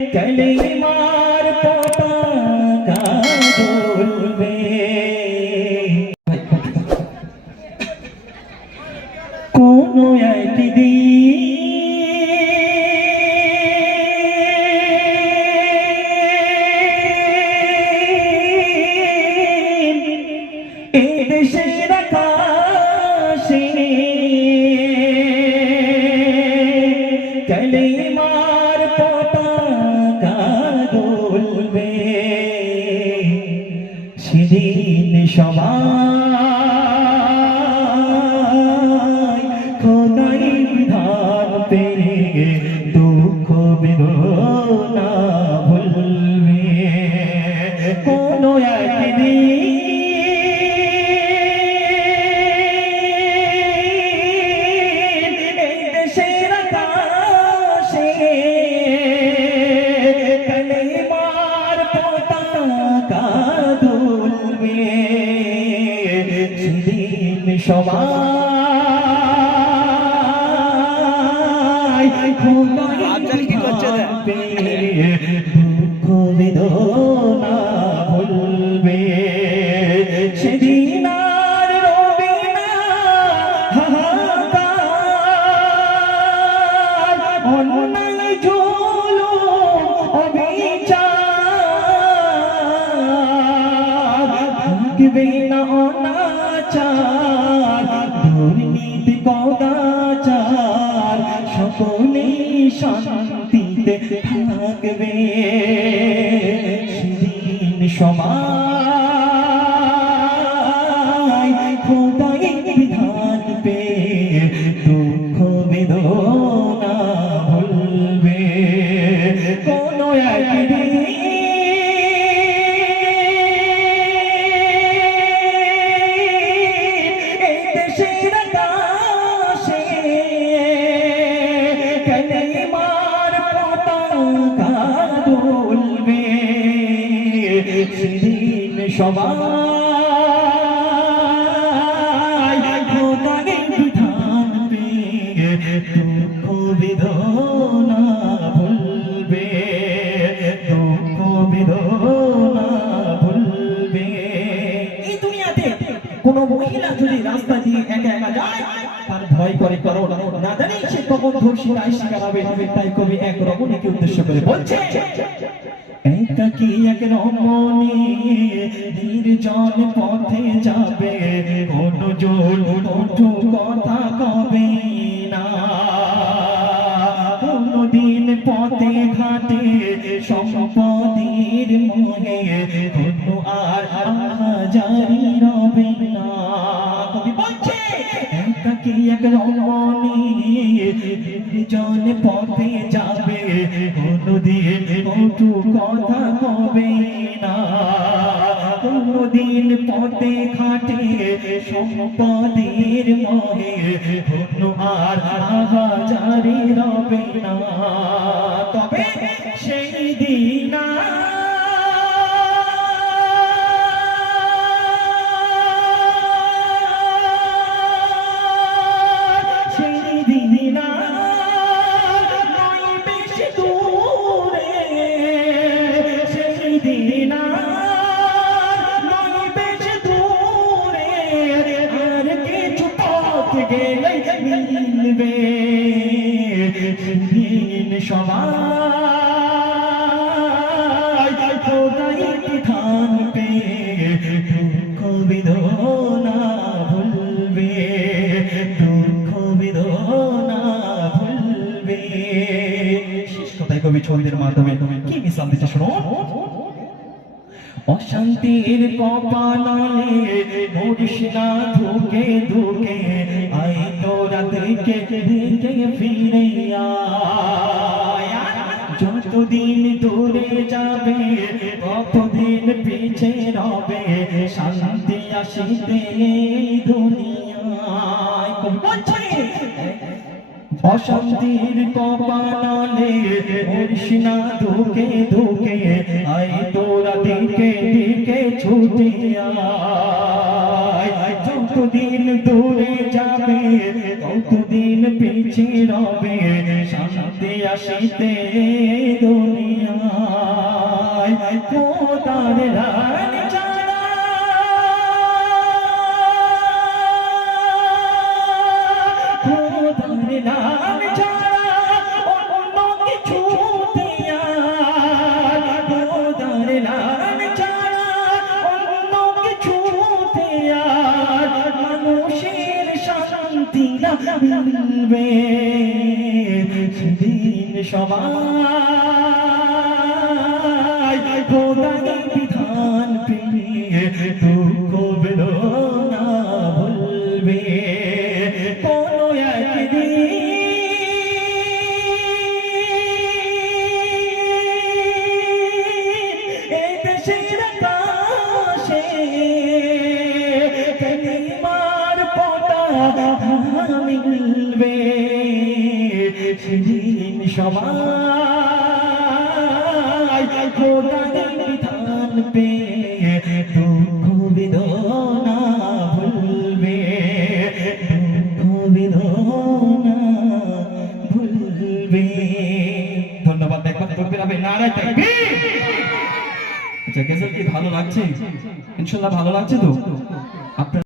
কালিমার পতাকা দুলবে কোনো একদিন এই দেশের আকাশে কালিমার পতাকা দুলবে সেদিন সবাই খোদাই বিধান পেয়ে দুঃখ বেদনা ভুলবে কোনো একদিন কালিমার পতাকা দুলবে সেদিন সবাই দুঃখ বেদনা ভুলবে সেদিন আর রবে না হাহাকার অন্যায় জুলুম অবিচার থাকবে না অনাচার দুর্নীতি কদাচার সকলেই শান্তিতে থাকবে সেদিন সবাই খোদাই বিধান পেয়ে দুঃখ বেদনা ভুলবে কোনো একদিন এই দেশের আকাশে কালিমার পতাকা দুলবে সেদিন সবাই খোদাই বিধান পেয়ে দুঃখ বেদনা ভুলবে দুঃখ বেদনা ভুলবে। এই দুনিয়াতে কোনো মহিলা যদি রাস্তা দিয়ে একা একা যায় তার ভয় করে কারণ না জানি সে কখন ধর্ষিতার শিকার হবে। তাই কবি এক রমণীকে উদ্দেশ্য করে বলছে একাকী এক রমণী নির্জন পথে যাবে কোনো জোর কটু কথা কবে না কোনদিন পথে ঘাটে সম্পদের মোহে কোনো আর আহাজারি রবে না। কবি বলছে একাকী এক রমণী নির্জন পথে যাবে কোনদিন কটু কথা কবে না কোনদিন পথে ঘাটে সম্পদের মোহে কোনো আর আহাজারি রবে না। তবে সেই দিন মিলবে সেদিন সবাই খোদাই বিধান পেয়ে দুঃখ বেদনা ভুলবে দুঃখ বেদনা ভুলবে। শেষ কথায় কবি ছন্দের মাধ্যমে কি মিশাল দিচ্ছে শোনো অশান্তির কপালে মরিস না ধুকে ধুকে আই তোরা দিকে দিকে ফিরে আয় যতদিন দূরে যাবে ততদিন পিছে রবে শান্তি আসিতে দুনিয়ায়। অশান্তির কপালে মরিস না ধুকে ধুকে আই তোরা দিকে দিকে ছুটে আয় যতদিন দূরে যাবে ততদিন পিছে রবে শান্তি আসিতে দুনিয়া। খোদার লাল ছাড়া খোদার লাল ছাড়া অন্য কিছুতে আর খোদার লাল ছাড়া অন্য কিছুতে আর মানুষের শান্তি না মিলবে সেদিন সবাই খোদার বিধান পেয়ে দুঃখ বেদনা ভুলবে কোনো একদিন এই দেশের আকাশে কালিমার পতাকা মিলবে সেদিন সবাই খোদার বিধান পেয়ে দুঃখ বেদনা ভুলবে দুঃখ বেদনা ভুলবে। ধন্যবাদ। একবার করবেন হবে নারায়ে তাকবীর। আচ্ছা গজল কি ভালো লাগছে? ইনশাআল্লাহ ভালো লাগছে তো? আপনার